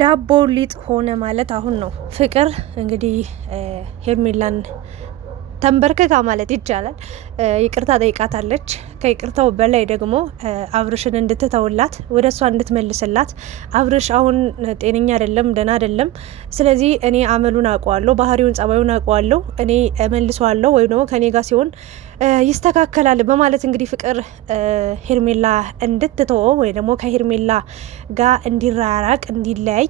ዳቦ ሊጥ ሆነ ማለት አሁን ነው። ፍቅር እንግዲህ ሄርሜላን ተንበርክካ ማለት ይቻላል ይቅርታ ጠይቃታለች። ከይቅርታው በላይ ደግሞ አብርሽን እንድትተውላት ወደ እሷ እንድትመልስላት። አብርሽ አሁን ጤነኛ አይደለም፣ ደህና አይደለም። ስለዚህ እኔ አመሉን አውቀዋለሁ፣ ባህሪውን፣ ጸባዩን አውቀዋለሁ። እኔ እመልሰዋለሁ ወይም ደግሞ ከኔ ጋር ሲሆን ይስተካከላል በማለት እንግዲህ ፍቅር ሄርሜላ እንድትተወው ወይ ደግሞ ከሄርሜላ ጋር እንዲራራቅ እንዲለያይ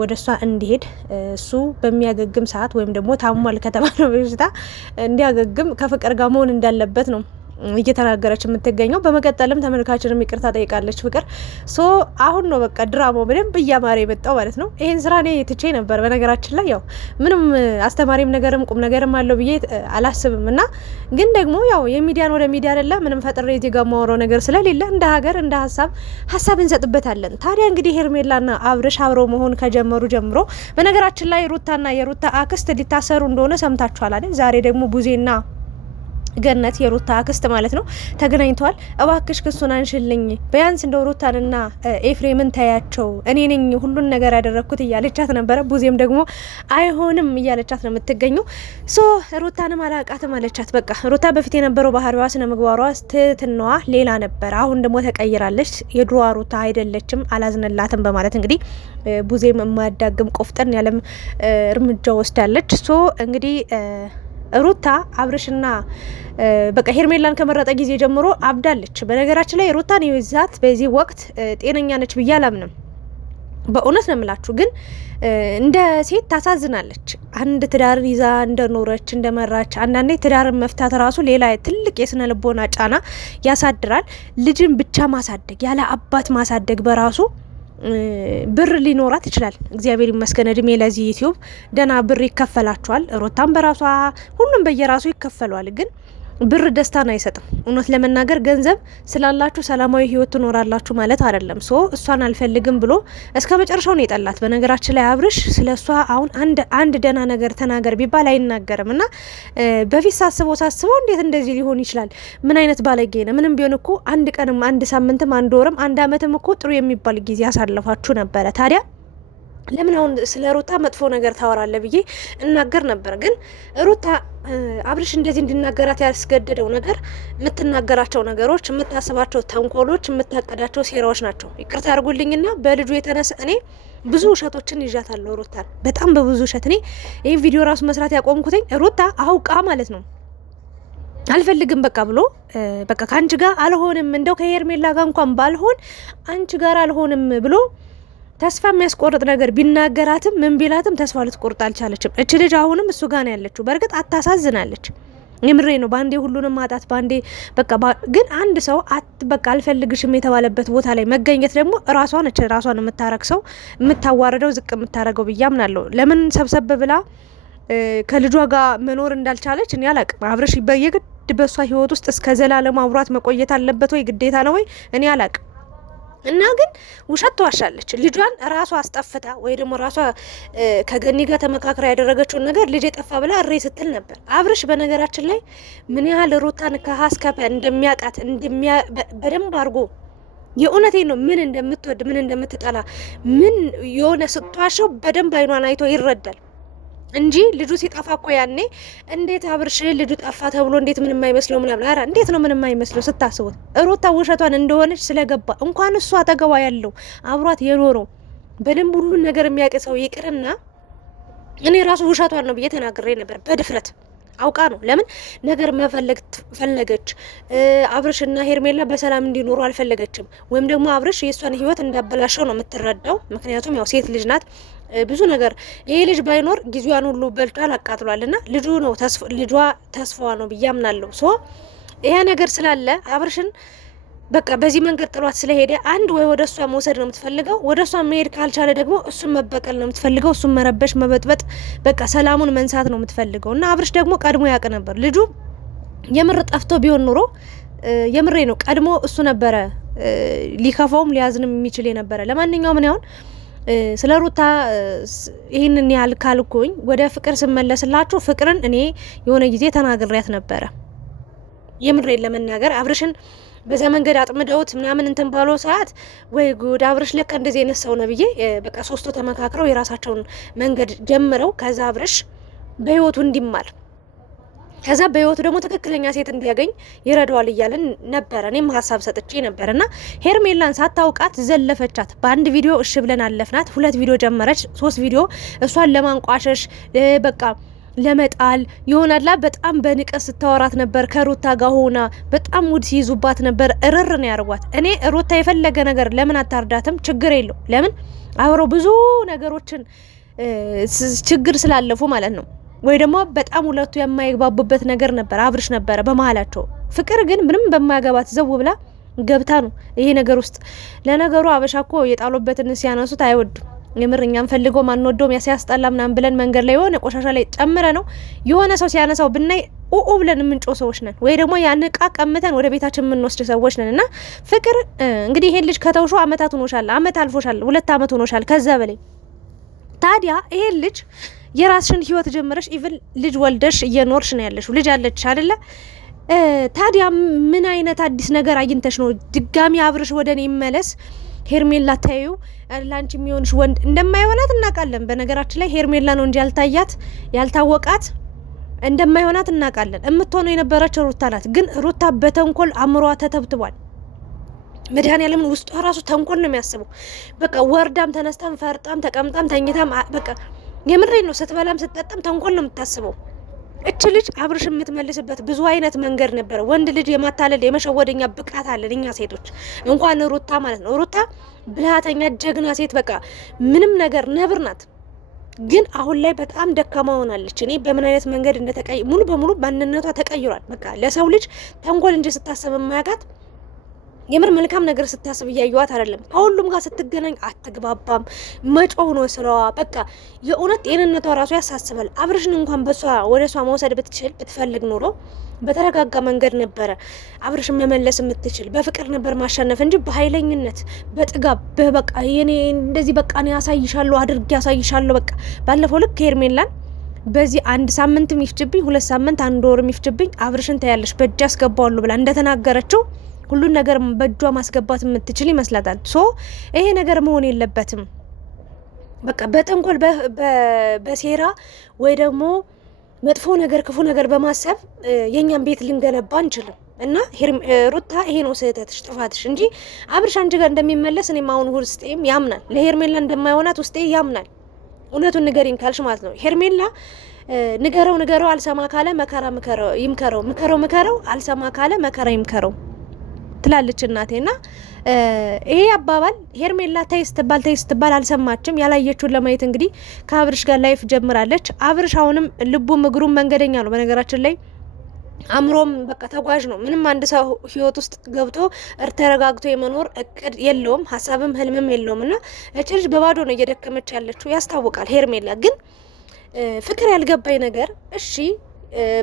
ወደ እሷ እንዲሄድ እሱ በሚያገግም ሰዓት ወይም ደግሞ ታሟል ከተባለው በሽታ እንዲያገግም ከፍቅር ጋር መሆን እንዳለበት ነው እየተናገረች የምትገኘው። በመቀጠልም ተመልካችንም ይቅርታ ጠይቃለች ፍቅር። ሶ አሁን ነው በቃ ድራማው በደንብ እያማረ የመጣው ማለት ነው። ይሄን ስራ እኔ ትቼ ነበር በነገራችን ላይ ያው ምንም አስተማሪም ነገርም ቁም ነገርም አለው ብዬ አላስብም። እና ግን ደግሞ ያው የሚዲያን ወደ ሚዲያ አይደለ ምንም ፈጥሬ እዚህ ጋር ማወራው ነገር ስለሌለ እንደ ሀገር እንደ ሀሳብ እንሰጥበታለን። ታዲያ እንግዲህ ሄርሜላና አብርሽ አብረው መሆን ከጀመሩ ጀምሮ በነገራችን ላይ ሩታና የሩታ አክስት ሊታሰሩ እንደሆነ ሰምታችኋል አይደል? ዛሬ ደግሞ ቡዜና ገነት የሩታ አክስት ማለት ነው ተገናኝተዋል። እባክሽ ክሱን አንሽልኝ፣ ቢያንስ እንደው ሩታንና ኤፍሬምን ታያቸው፣ እኔ ነኝ ሁሉን ነገር ያደረግኩት እያለቻት ነበረ። ቡዜም ደግሞ አይሆንም እያለቻት ነው የምትገኘው። ሶ ሩታንም አላቃትም አለቻት። በቃ ሩታ በፊት የነበረው ባህሪዋ፣ ስነ ምግባሯ፣ ትህትናዋ ሌላ ነበር። አሁን ደግሞ ተቀይራለች። የድሮዋ ሩታ አይደለችም፣ አላዝንላትም በማለት እንግዲህ ቡዜም የማያዳግም ቆፍጠን ያለም እርምጃ ወስዳለች። ሶ እንግዲህ ሩታ አብርሽና በቃ ሄርሜላን ከመረጠ ጊዜ ጀምሮ አብዳለች። በነገራችን ላይ ሩታን ይዛት በዚህ ወቅት ጤነኛ ነች ብዬ አላምንም። በእውነት ነው የምላችሁ። ግን እንደ ሴት ታሳዝናለች። አንድ ትዳርን ይዛ እንደኖረች እንደመራች፣ አንዳንዴ ትዳርን መፍታት ራሱ ሌላ ትልቅ የስነ ልቦና ጫና ያሳድራል። ልጅን ብቻ ማሳደግ ያለ አባት ማሳደግ በራሱ ብር ሊኖራት ይችላል። እግዚአብሔር ይመስገን እድሜ ለዚህ ዩቲዩብ ደህና ብር ይከፈላቸዋል። ሩታም በራሷ ሁሉም በየራሱ ይከፈሏል። ግን ብር ደስታን አይሰጥም። እውነት ለመናገር ገንዘብ ስላላችሁ ሰላማዊ ህይወት ትኖራላችሁ ማለት አይደለም። ሶ እሷን አልፈልግም ብሎ እስከ መጨረሻው ነው የጠላት። በነገራችን ላይ አብርሽ ስለ እሷ አሁን አንድ ደህና ነገር ተናገር ቢባል አይናገርም። እና በፊት ሳስበው እንዴት እንደዚህ ሊሆን ይችላል? ምን አይነት ባለጌ ነው? ምንም ቢሆን እኮ አንድ ቀንም አንድ ሳምንትም አንድ ወርም አንድ አመትም እኮ ጥሩ የሚባል ጊዜ ያሳለፋችሁ ነበረ። ታዲያ ለምን አሁን ስለ ሩታ መጥፎ ነገር ታወራለ ብዬ እናገር ነበር። ግን ሩታ አብርሽ እንደዚህ እንዲናገራት ያስገደደው ነገር የምትናገራቸው ነገሮች፣ የምታስባቸው ተንኮሎች፣ የምታቀዳቸው ሴራዎች ናቸው። ይቅርታ አድርጉልኝና በልጁ የተነሳ እኔ ብዙ ውሸቶችን ይዣታለሁ ሩታን፣ በጣም በብዙ ውሸት። እኔ ይህ ቪዲዮ ራሱ መስራት ያቆምኩትኝ ሩታ አውቃ ማለት ነው አልፈልግም በቃ ብሎ በቃ ከአንቺ ጋር አልሆንም፣ እንደው ከሄርሜላ ጋር እንኳን ባልሆን አንቺ ጋር አልሆንም ብሎ ተስፋ የሚያስቆርጥ ነገር ቢናገራትም ምን ቢላትም ተስፋ ልትቆርጥ አልቻለችም። እች ልጅ አሁንም እሱ ጋር ነው ያለችው። በእርግጥ አታሳዝናለች። የምሬ ነው። ባንዴ ሁሉንም ማጣት ባንዴ በቃ ግን አንድ ሰው በቃ አልፈልግሽም የተባለበት ቦታ ላይ መገኘት ደግሞ ራሷን የምታረክሰው የምታዋርደው ዝቅ የምታረገው ብዬ አምናለሁ። ለምን ሰብሰብ ብላ ከልጇ ጋር መኖር እንዳልቻለች እኔ አላቅም። አብርሽ በየግድ በሷ ህይወት ውስጥ እስከ ዘላለም አብሯት መቆየት አለበት ወይ ግዴታ ነው ወይ እኔ አላቅም። እና ግን ውሸት ትዋሻለች። ልጇን ራሷ አስጠፍታ ወይ ደግሞ ራሷ ከገኒ ጋር ተመካክራ ያደረገችውን ነገር ልጅ የጠፋ ብላ እሬ ስትል ነበር። አብርሽ በነገራችን ላይ ምን ያህል ሩታን ከሀስከፈ እንደሚያውቃት በደንብ አድርጎ የእውነቴ ነው ምን እንደምትወድ ምን እንደምትጠላ ምን የሆነ ስትዋሸው በደንብ አይኗን አይቶ ይረዳል እንጂ ልጁ ሲጠፋ እኮ ያኔ እንዴት አብርሽ ልጁ ጠፋ ተብሎ እንዴት ምንም አይመስለው ምናምን። ኧረ እንዴት ነው ምንም አይመስለው ስታስቡት? ሩታ ውሸቷን እንደሆነች ስለገባ እንኳን እሱ አጠገቧ ያለው አብሯት የኖረው በደንብ ሁሉን ነገር የሚያውቅ ሰው ይቅርና እኔ ራሱ ውሸቷን ነው ብዬ ተናግሬ ነበር በድፍረት አውቃ ነው። ለምን ነገር መፈለግ ፈለገች? አብርሽና ሄርሜላ በሰላም እንዲኖሩ አልፈለገችም። ወይም ደግሞ አብርሽ የእሷን ህይወት እንዳበላሸው ነው የምትረዳው። ምክንያቱም ያው ሴት ልጅ ናት። ብዙ ነገር ይሄ ልጅ ባይኖር ጊዜዋን ሁሉ በልቷል አቃጥሏልና ልጇ ተስፋዋ ነው ብዬ አምናለሁ። ሶ ይሄ ነገር ስላለ አብርሽን በቃ በዚህ መንገድ ጥሏት ስለሄደ አንድ ወይ ወደ እሷ መውሰድ ነው የምትፈልገው፣ ወደ እሷ መሄድ ካልቻለ ደግሞ እሱን መበቀል ነው የምትፈልገው፣ እሱን መረበሽ፣ መበጥበጥ፣ በቃ ሰላሙን መንሳት ነው የምትፈልገው። እና አብርሽ ደግሞ ቀድሞ ያውቅ ነበር። ልጁ የምር ጠፍቶ ቢሆን ኑሮ የምሬ ነው ቀድሞ እሱ ነበረ ሊከፋውም ሊያዝንም የሚችል የነበረ። ለማንኛውም ምን ያሁን ስለ ሩታ ይህንን ያህል ካልኩኝ ወደ ፍቅር ስመለስላችሁ ፍቅርን እኔ የሆነ ጊዜ ተናግሬያት ነበረ። የምሬን ለመናገር አብርሽን በዛ መንገድ አጥምደውት ምናምን እንትን ባለው ሰዓት ወይ ጉድ አብርሽ ለካ እንደዚህ አይነት ሰው ነው ብዬ በቃ ሶስቱ ተመካክረው የራሳቸውን መንገድ ጀምረው ከዛ አብርሽ በህይወቱ እንዲማር ከዛ በህይወቱ ደግሞ ትክክለኛ ሴት እንዲያገኝ ይረዳዋል እያለን ነበረ። እኔም ሀሳብ ሰጥቼ ነበር እና ሄርሜላን ሳታውቃት ዘለፈቻት። በአንድ ቪዲዮ እሺ ብለን አለፍናት። 2 ቪዲዮ ጀመረች፣ 3 ቪዲዮ እሷን ለማንቋሸሽ በቃ ለመጣል ይሆናላ። በጣም በንቀት ስታወራት ነበር። ከሩታ ጋር ሆና በጣም ሙድ ሲይዙባት ነበር። እርር ነው ያርጓት። እኔ ሩታ የፈለገ ነገር ለምን አታርዳትም? ችግር የለው። ለምን አብረው ብዙ ነገሮችን ችግር ስላለፉ ማለት ነው። ወይ ደግሞ በጣም ሁለቱ የማይግባቡበት ነገር ነበር፣ አብርሽ ነበረ በመሀላቸው። ፍቅር ግን ምንም በማያገባት ዘው ብላ ገብታ ነው ይሄ ነገር ውስጥ። ለነገሩ አበሻ እኮ የጣሉበትን ሲያነሱት አይወዱም። የምር እኛም ፈልገው ማንወደውም ሲያስጠላ ምናምን ብለን መንገድ ላይ የሆነ ቆሻሻ ላይ ጨምረ ነው የሆነ ሰው ሲያነሳው ብናይ ኡኡ ብለን የምንጮ ሰዎች ነን። ወይ ደግሞ ያን እቃ ቀምተን ወደ ቤታችን የምንወስድ ሰዎች ነን። እና ፍቅር እንግዲህ ይሄን ልጅ ከተውሾ አመታት ሆኖሻል፣ አመት አልፎሻል፣ 2 አመት ሆኖሻል፣ ከዛ በላይ። ታዲያ ይሄን ልጅ የራስሽን ህይወት ጀምረሽ ኢቭን ልጅ ወልደሽ እየኖርሽ ነው ያለሽው። ልጅ አለች አይደለ? ታዲያ ምን አይነት አዲስ ነገር አግኝተሽ ነው ድጋሚ አብርሽ ወደ እኔ ይመለስ ሄርሜላ ታዩ ላንቺ የሚሆንሽ ወንድ እንደማይሆናት እናውቃለን። በነገራችን ላይ ሄርሜላ ነው እንጂ ያልታያት ያልታወቃት እንደማይሆናት እናውቃለን። እምትሆነው የነበረችው ሩታ ናት። ግን ሩታ በተንኮል አእምሯ ተተብትቧል። መድኃኒዓለምን ውስጧ ራሱ ተንኮል ነው የሚያስበው። በቃ ወርዳም ተነስታም ፈርጣም ተቀምጣም ተኝታም በቃ የምሬ ነው። ስትበላም ስትጠጣም ተንኮል ነው የምታስበው። እች ልጅ አብርሽ የምትመልስበት ብዙ አይነት መንገድ ነበረ። ወንድ ልጅ የማታለል የመሸወደኛ ብቃት አለን እኛ ሴቶች፣ እንኳን ሩታ ማለት ነው። ሩታ ብልሃተኛ ጀግና ሴት በቃ ምንም ነገር ነብር ናት። ግን አሁን ላይ በጣም ደካማ ሆናለች። እኔ በምን አይነት መንገድ ሙሉ በሙሉ ማንነቷ ተቀይሯል። በቃ ለሰው ልጅ ተንኮል እንጂ ስታሰብ ማያውቃት የምር መልካም ነገር ስታስብ እያየዋት አይደለም። ከሁሉም ጋር ስትገናኝ አትግባባም። መጮህ ነው ስራዋ። በቃ የእውነት ጤንነቷ ራሱ ያሳስባል። አብርሽን እንኳን ወደ እሷ መውሰድ ብትፈልግ ኖሮ በተረጋጋ መንገድ ነበረ አብርሽን መመለስ የምትችል። በፍቅር ነበር ማሸነፍ እንጂ በኃይለኝነት በጥጋብ በቃ የኔ እንደዚህ በቃ እኔ ያሳይሻለሁ አድርጌ ያሳይሻለሁ። በቃ ባለፈው ልክ ሄርሜላን በዚህ 1 ሳምንት የሚፍጅብኝ 2 ሳምንት 1 ወር የሚፍጅብኝ አብርሽን ታያለሽ በእጅ አስገባዋለሁ ብላ እንደተናገረችው ሁሉን ነገር በእጇ ማስገባት የምትችል ይመስላታል። ሶ ይሄ ነገር መሆን የለበትም። በቃ በተንኮል በሴራ ወይ ደግሞ መጥፎ ነገር ክፉ ነገር በማሰብ የኛን ቤት ልንገነባ አንችልም። እና ሩታ ይሄ ነው ስህተትሽ፣ ጥፋትሽ እንጂ አብርሽ አንቺ ጋር እንደሚመለስ እኔም አሁን ውስጤም ያምናል። ለሄርሜላ እንደማይሆናት ውስጤ ያምናል። እውነቱን ንገሪኝ ካልሽ ማለት ነው። ሄርሜላ ንገረው አልሰማ ካለ መከራ ምከረው አልሰማ ካለ መከራ ይምከረው ትላለች እናቴና ይሄ አባባል ሄርሜላ ተይ ስትባል አልሰማችም። ያላየችውን ለማየት እንግዲህ ከአብርሽ ጋር ላይፍ ጀምራለች። አብርሽ አሁንም ልቡም እግሩም መንገደኛ ነው። በነገራችን ላይ አእምሮም በቃ ተጓዥ ነው። ምንም አንድ ሰው ህይወት ውስጥ ገብቶ ተረጋግቶ የመኖር እቅድ የለውም፣ ሀሳብም ህልምም የለውም። እና እች ልጅ በባዶ ነው እየደከመች ያለችው ያስታውቃል። ሄርሜላ ግን ፍቅር ያልገባኝ ነገር እሺ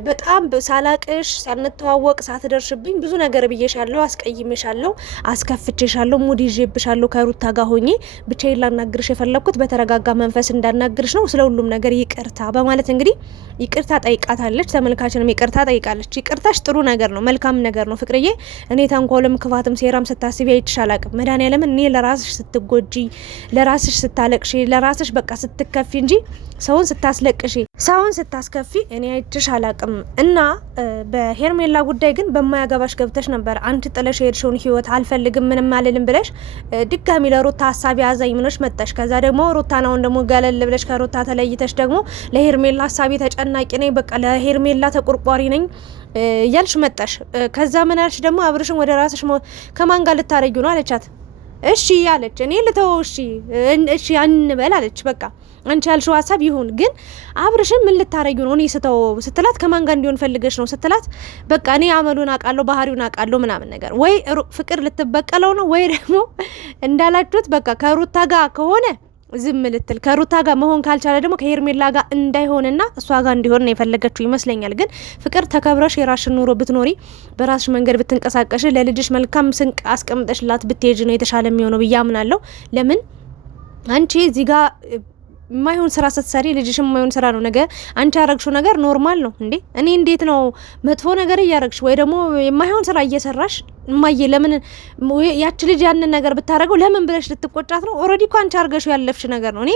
በጣም ሳላቅሽ ሳንተዋወቅ ሳትደርሽብኝ ብዙ ነገር ብዬሻለሁ፣ አስቀይሜሻለሁ፣ አስከፍቼሻለሁ፣ ሙድ ይዤብሻለሁ። ከሩታ ጋር ሆኜ ብቻዬን ላናግርሽ የፈለኩት በተረጋጋ መንፈስ እንዳናግርሽ ነው። ስለ ሁሉም ነገር ይቅርታ በማለት እንግዲህ ይቅርታ ጠይቃታለች። ተመልካችንም ይቅርታ ጠይቃለች። ይቅርታሽ ጥሩ ነገር ነው፣ መልካም ነገር ነው ፍቅርዬ። እኔ ተንኮልም ክፋትም ሴራም ስታስቢ አይቼሽ አላቅም። መድኃኒዓለምን እኔ ለራስሽ ስትጎጂ፣ ለራስሽ ስታለቅሺ፣ ለራስሽ በቃ ስትከፊ እንጂ ሰውን ስታስለቅሺ፣ ሰውን ስታስከፊ እኔ አይቼሽ አላቅም። እና በሄርሜላ ጉዳይ ግን በማያገባሽ ገብተሽ ነበር። አንቺ ጥለሽ የሄድሽውን ህይወት አልፈልግም ምንም አልልም ብለሽ ድጋሚ ለሩታ ሀሳቢ አዛኝ ምኖች መጣሽ። ከዛ ደግሞ ሩታን አሁን ደግሞ ገለል ብለሽ ከሩታ ተለይተሽ ደግሞ ለሄርሜላ ሀሳቢ ተጨናቂ ነኝ፣ በቃ ለሄርሜላ ተቆርቋሪ ነኝ እያልሽ መጣሽ። ከዛ ምን አልሽ ደግሞ አብርሽን ወደ ራስሽ ከማን ጋር ልታረጊው ነው አለቻት። እሺ አለች። እኔ ልተወው እሺ አንበል አለች። በቃ አንቺ ያልሽው ሀሳብ ይሁን፣ ግን አብርሽን ምን ልታረጊው ነው? እኔ ስትላት ከማን ጋር እንዲሆን ፈልገሽ ነው ስትላት፣ በቃ እኔ አመሉን አውቃለሁ ባህሪውን አውቃለሁ ምናምን ነገር። ወይ ፍቅር ልትበቀለው ነው ወይ ደግሞ እንዳላችሁት በቃ ከሩታ ጋር ከሆነ ዝም ልትል፣ ከሩታ ጋር መሆን ካልቻለ ደግሞ ከሄርሜላ ጋር እንዳይሆንና እሷ ጋር እንዲሆን ነው የፈለገችው ይመስለኛል። ግን ፍቅር ተከብረሽ የራስሽን ኑሮ ብትኖሪ፣ በራስሽ መንገድ ብትንቀሳቀሽ፣ ለልጅሽ መልካም ስንቅ አስቀምጠሽላት ብትሄጂ ነው የተሻለ የሚሆነው ብዬ አምናለሁ። ለምን አንቺ እዚህ ጋር የማይሆን ስራ ስትሰሪ ልጅሽ የማይሆን ስራ ነው ነገ አንቺ ያረግሽው ነገር ኖርማል ነው እንዴ? እኔ እንዴት ነው መጥፎ ነገር እያረግሽ ወይ ደግሞ የማይሆን ስራ እየሰራሽ እማዬ ለምን ያቺ ልጅ ያንን ነገር ብታረገው ለምን ብለሽ ልትቆጫት ነው? ኦልሬዲ እኮ አንቺ አርገሽው ያለፍሽ ነገር ነው። እኔ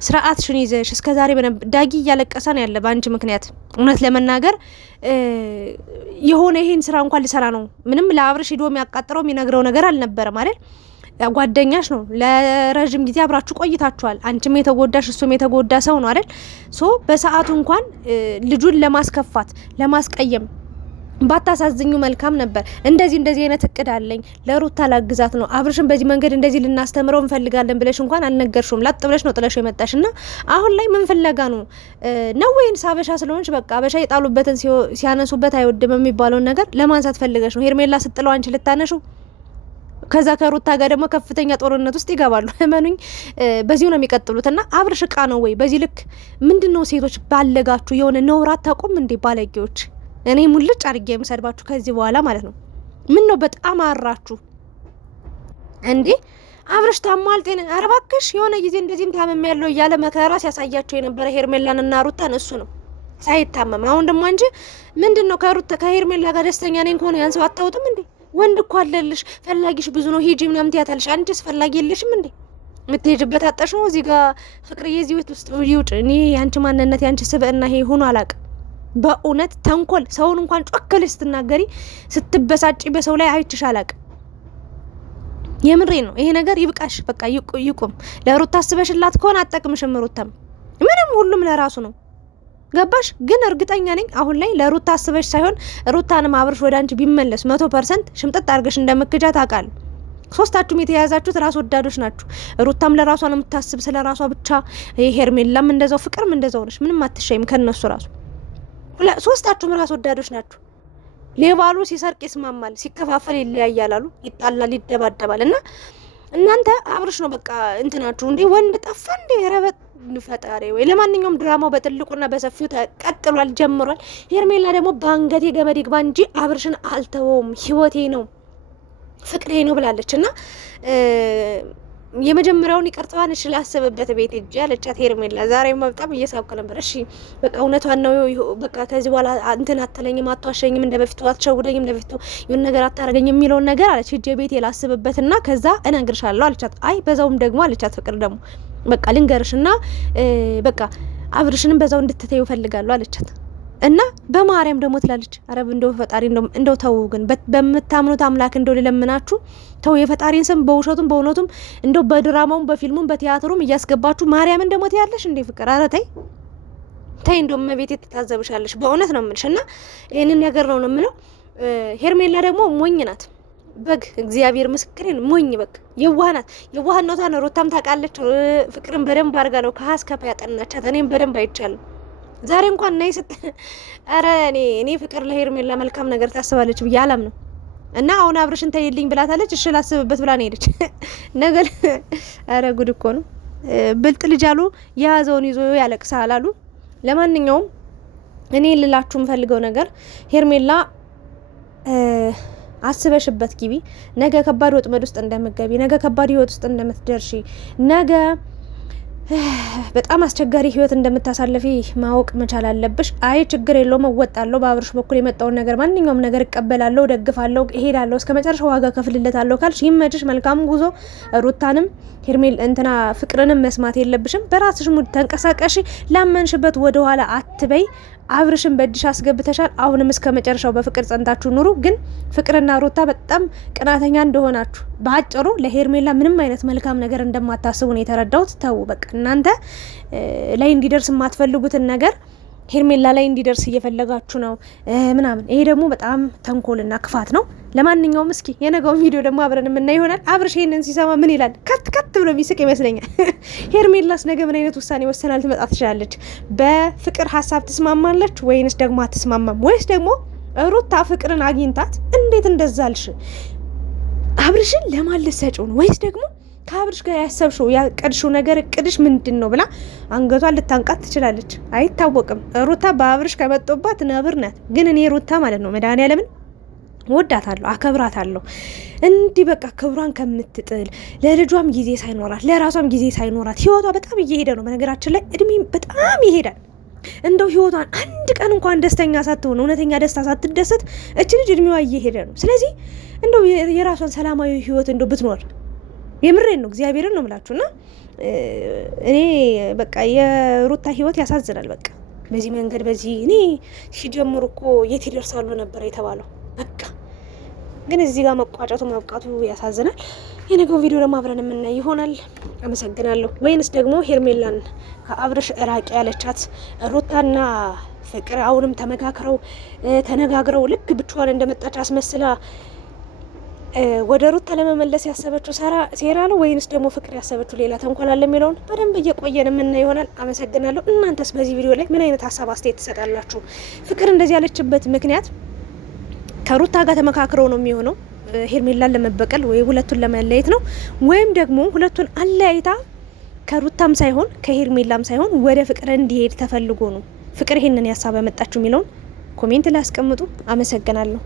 ስርዓትሽን ይዘሽ እስከዛሬ ዳጊ እያለቀሰ ነው ያለ በአንቺ ምክንያት። እውነት ለመናገር የሆነ ይሄን ስራ እንኳን ሊሰራ ነው ምንም ለአብርሽ ሂዶ የሚያቃጥረው የሚነግረው ነገር አልነበረም አይደል? ጓደኛሽ ነው፣ ለረጅም ጊዜ አብራችሁ ቆይታችኋል። አንቺም የተጎዳሽ እሱም የተጎዳ ሰው ነው አይደል? ሶ በሰዓቱ እንኳን ልጁን ለማስከፋት ለማስቀየም ባታሳዝኙ መልካም ነበር። እንደዚህ አይነት እቅድ አለኝ ለሩታ ላግዛት ነው አብርሽን በዚህ መንገድ እንደዚህ ልናስተምረው እንፈልጋለን ብለሽ እንኳን አልነገርሽውም። ላጥ ብለሽ ነው ጥለሽ የመጣሽና አሁን ላይ ምን ፍለጋ ነው ነው ወይንስ አበሻ ስለሆንሽ በቃ አበሻ የጣሉበትን ሲያነሱበት አይወድም የሚባለውን ነገር ለማንሳት ፈልገሽ ነው? ሄርሜላ ስትለው አንቺ ልታነሹ ከዛ ከሩታ ጋር ደግሞ ከፍተኛ ጦርነት ውስጥ ይገባሉ። እመኑኝ በዚሁ ነው የሚቀጥሉት። እና አብርሽ እቃ ነው ወይ? በዚህ ልክ ምንድነው ሴቶች ባለጋችሁ የሆነ ነውራት ታቆም እንዴ ባለጌዎች። እኔ ሙልጭ አድርጌ የምሰድባችሁ ከዚህ በኋላ ማለት ነው። ምን ነው በጣም አራችሁ እንዴ? አብርሽ ታሟል ጤና ኧረ እባክሽ የሆነ ጊዜ እንደዚህም ታመም ያለው እያለ መከራ ሲያሳያቸው የነበረ ሄርሜላን እና ሩታን እሱ ነው ሳይታመም። አሁን ደግሞ አንቺ ምንድነው ከሄርሜላ ጋር ደስተኛ ነኝ ከሆነ ያን ሰው አታውጥም እንዴ? ወንድ እኮ አለልሽ ፈላጊሽ ብዙ ነው ሂጂ ምናምን ትያታለሽ። አንቺስ ፈላጊ የለሽም እንዴ? የምትሄጅበት አጣሽ ነው። እዚህ ጋር ፍቅርዬ እዚህ ቤት ውስጥ ይውጭ። እኔ ያንቺ ማንነት ያንቺ ስብዕና ይሄ ሆኖ አላውቅም። በእውነት ተንኮል ሰውን እንኳን ጮክለሽ ስትናገሪ ስትበሳጪ በሰው ላይ አይችሽ አላውቅም። የምሬ ነው። ይሄ ነገር ይብቃሽ፣ በቃ ይቁም። ለሩታ አስበሽላት ከሆነ አጠቅምሽም። ሩታም ምንም ሁሉም ለራሱ ነው። ገባሽ? ግን እርግጠኛ ነኝ አሁን ላይ ለሩታ አስበሽ ሳይሆን ሩታንም አብርሽ ወደ አንቺ ቢመለስ 100% ሽምጥጥ አድርገሽ እንደምትክጃት አውቃለሁ። ሶስታችሁም የተያያዛችሁት ራስ ወዳዶች ናችሁ። ሩታም ለራሷ ነው የምታስብ ስለ ራሷ ብቻ፣ ሄርሜላም እንደዛው፣ ፍቅርም እንደዛው ነሽ። ምንም አትሻይም ከነሱ ራሱ። ሶስታችሁም ራስ ወዳዶች ናችሁ። ሌባሉ ሲሰርቅ ይስማማል፣ ሲከፋፈል ይለያያል አሉ፣ ይጣላል፣ ይደባደባል። እና እናንተ አብርሽ ነው በቃ እንትናችሁ። እንዴ ወንድ ጠፋ እንዴ? ረበት ፈጣሪ ወይ። ለማንኛውም ድራማው በጥልቁና በሰፊው ተቀጥሏል፣ ጀምሯል። ሄርሜላ ደግሞ በአንገቴ ገመድ ይግባ እንጂ አብርሽን አልተወውም፣ ህይወቴ ነው፣ ፍቅሬ ነው ብላለች። እና የመጀመሪያውን ይቅርታዋን እሺ ላስብበት ቤት እጅ ያለቻት ሄርሜላ ዛሬ በጣም እየሳብከ ነበር። እሺ በቃ እውነቷን ነው፣ በቃ ከዚህ በኋላ እንትን አትለኝም፣ አትዋሸኝም፣ እንደበፊቱ አትሸውደኝም፣ እንደበፊቱ ይሁን ነገር አታረገኝ የሚለውን ነገር አለች። እጄ ቤት ላስብበትና ከዛ እነግርሻለሁ አለቻት። አይ በዛውም ደግሞ አለቻት ፍቅር ደግሞ በቃ ልንገርሽና በቃ አብርሽንም በዛው እንድትተዩ ፈልጋለሁ አለቻት። እና በማርያም ደግሞ ትላለች። አረብ እንደው ፈጣሪ እንደው ተው ግን በምታምኑት አምላክ እንደው ልለምናችሁ ተው፣ የፈጣሪን ስም በውሸቱም በእውነቱም እንደው በድራማውም በፊልሙም በቲያትሩም እያስገባችሁ ማርያምን ደግሞ ትያለሽ እንዴ ፍቅር። አረ ተይ ተይ፣ እንደው መቤቴ ትታዘብሻለሽ በእውነት ነው የምልሽ። እና ይሄንን ነገር ነው የምለው። ሄርሜላ ደግሞ ሞኝ ናት በግ፣ እግዚአብሔር ምስክሬን ሞኝ በግ፣ የዋህ ናት። የዋህነቷን ሩታም ታውቃለች። ፍቅርን በደንብ አድርጋ ነው ከሀስከፋ ያጠናቻት። እኔም በደንብ አይቻለሁ። ዛሬ እንኳን ናይ ስት አረ እኔ ፍቅር ለሄርሜላ መልካም ነገር ታስባለች ብዬ አላምነው። እና አሁን አብርሽን ተይልኝ ብላታለች። እሺ ላስብበት ብላ ነው ሄደች። ነገር አረ ጉድ እኮ ነው። ብልጥ ልጅ አሉ የያዘውን ይዞ ያለቅሳል አሉ። ለማንኛውም እኔ ልላችሁ የምፈልገው ነገር ሄርሜላ አስበሽበት ግቢ። ነገ ከባድ ወጥመድ ውስጥ እንደምትገቢ፣ ነገ ከባድ ህይወት ውስጥ እንደምትደርሺ፣ ነገ በጣም አስቸጋሪ ህይወት እንደምታሳልፊ ማወቅ መቻል አለብሽ። አይ ችግር የለውም እወጣለሁ፣ በአብርሽ በኩል የመጣውን ነገር ማንኛውም ነገር እቀበላለሁ፣ ደግፋለሁ፣ እሄዳለሁ፣ እስከ መጨረሻው ዋጋ ከፍልለታለሁ ካልሽ ይመችሽ፣ መልካም ጉዞ። ሩታንም ሄርሜል እንትና ፍቅርንም መስማት የለብሽም። በራስሽ ሙድ ተንቀሳቀሽ። ላመንሽበት ወደ ኋላ አትበይ። አብርሽን በእጅሽ አስገብተሻል። አሁንም እስከ መጨረሻው በፍቅር ጸንታችሁ ኑሩ። ግን ፍቅርና ሩታ በጣም ቅናተኛ እንደሆናችሁ በአጭሩ ለሄርሜላ ምንም አይነት መልካም ነገር እንደማታስቡ ነው የተረዳሁት። ተው በቃ እናንተ ላይ እንዲደርስ የማትፈልጉትን ነገር ሄርሜላ ላይ እንዲደርስ እየፈለጋችሁ ነው ምናምን። ይሄ ደግሞ በጣም ተንኮልና ክፋት ነው። ለማንኛውም እስኪ የነገውን ቪዲዮ ደግሞ አብረን የምናይ ይሆናል። አብርሽ ይሄንን ሲሰማ ምን ይላል? ከት ብሎ የሚስቅ ይመስለኛል። ሄርሜላስ ነገ ምን አይነት ውሳኔ ወሰናል ትመጣ ትችላለች? በፍቅር ሀሳብ ትስማማለች ወይንስ ደግሞ አትስማማም? ወይስ ደግሞ ሩታ ፍቅርን አግኝታት እንዴት እንደዛልሽ አብርሽን ለማለሰጭው ነው? ወይስ ደግሞ ከአብርሽ ጋር ያሰብሽው ያቀድሽው ነገር እቅድሽ ምንድን ነው ብላ አንገቷን ልታንቃት ትችላለች። አይታወቅም። ሩታ በአብርሽ ከመጦባት ነብር ናት። ግን እኔ ሩታ ማለት ነው መድኃኒዓለምን ወዳታለሁ፣ አከብራታለሁ። እንዲህ በቃ ክብሯን ከምትጥል ለልጇም ጊዜ ሳይኖራት ለራሷም ጊዜ ሳይኖራት ህይወቷ በጣም እየሄደ ነው። በነገራችን ላይ እድሜ በጣም ይሄዳል። እንደው ህይወቷን አንድ ቀን እንኳን ደስተኛ ሳትሆን እውነተኛ ደስታ ሳትደሰት እች ልጅ እድሜዋ እየሄደ ነው። ስለዚህ እንደው የራሷን ሰላማዊ ህይወት እንደው ብትኖር የምሬን ነው፣ እግዚአብሔርን ነው የምላችሁና እኔ በቃ የሩታ ህይወት ያሳዝናል። በቃ በዚህ መንገድ በዚህ እኔ ሲጀምሩ እኮ የት ይደርሳሉ ነበር የተባለው። በቃ ግን እዚህ ጋር መቋጨቱ መብቃቱ ያሳዝናል። የነገው ቪዲዮ ደግሞ አብረን የምናይ ይሆናል። አመሰግናለሁ። ወይንስ ደግሞ ሄርሜላን ከአብርሽ እራቂ ያለቻት ሩታና ፍቅር አሁንም ተመካክረው ተነጋግረው ልክ ብቻዋን እንደመጣች አስመስላ ወደ ሩታ ለመመለስ ያሰበችው ሴራ ነው ወይንስ ደግሞ ፍቅር ያሰበችው ሌላ ተንኮል አለ የሚለውን በደንብ እየቆየን የምናይ ይሆናል። አመሰግናለሁ። እናንተስ በዚህ ቪዲዮ ላይ ምን አይነት ሀሳብ አስተያየት ትሰጣላችሁ? ፍቅር እንደዚህ ያለችበት ምክንያት ከሩታ ጋር ተመካክረው ነው የሚሆነው ሄርሜላን ለመበቀል ወይ ሁለቱን ለመለየት ነው፣ ወይም ደግሞ ሁለቱን አለያይታ ከሩታም ሳይሆን ከሄርሜላም ሳይሆን ወደ ፍቅር እንዲሄድ ተፈልጎ ነው ፍቅር ይሄንን ያሳብ ያመጣችሁ የሚለውን ኮሜንት ላይ አስቀምጡ። አመሰግናለሁ።